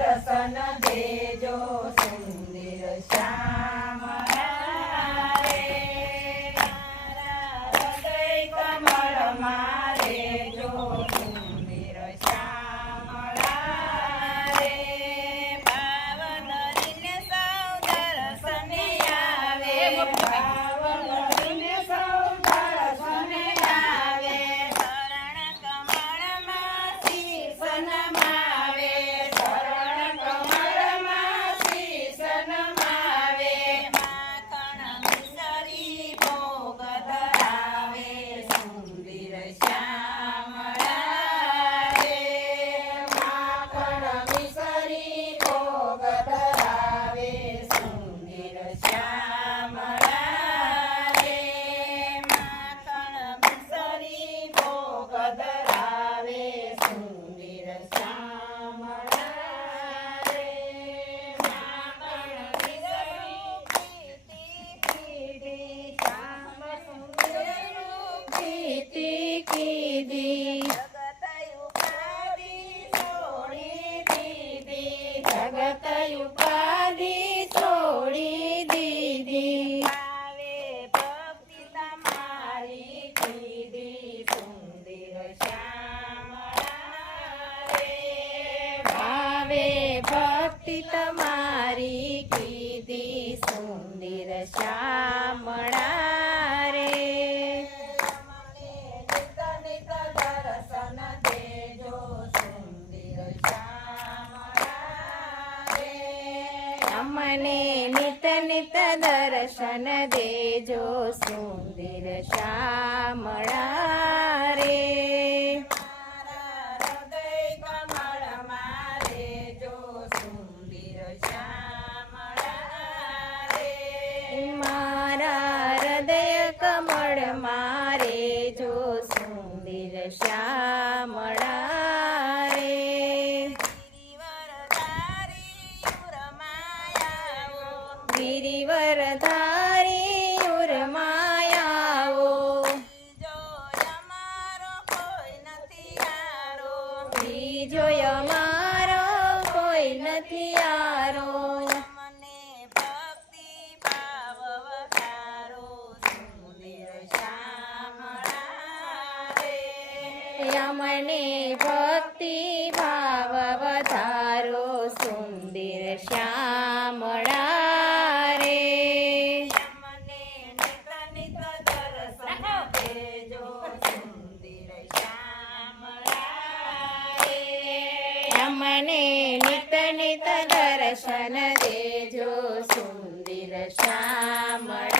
દર્શન દેજો સુંદર શ્યામળા રે હૃદય કમળ મારે જો સુંદર શ્યામળા રે ભાવ ધરીને સૌ દર્શને આવે ભાવ ધરીને સૌ દર્શને આવે શરણ કમળમાં શીશ નમાવે જગત ઉપાધિ છોડી દીધી ભાવે ભક્તિ તમારી કીધી સુંદર શ્યામળા રે ભાવે ભક્તિ તમારી કીધી સુંદર શ્યામળા રે દર્શન દેજો સુંદર અમને નિત નિત દર્શન દેજો સુંદર શ્યામળા રે હૃદય કમળ મારે જો સુંદર શ્યામળા રે મારા હૃદય કમળ મારે જો સુંદર શ્યામળા રે ગિરિવર ધારી ઉરમાયાવો બીજો અમારો કોઈ નથી આરો મને ભક્તિ ભાવ વધારો સુંદર શ્યામળા રે અમને ભક્તિ ભાવ વધારો સુંદર શ્યામળા મને નિત નિત દર્શન દેજો સુંદર શ્યામળા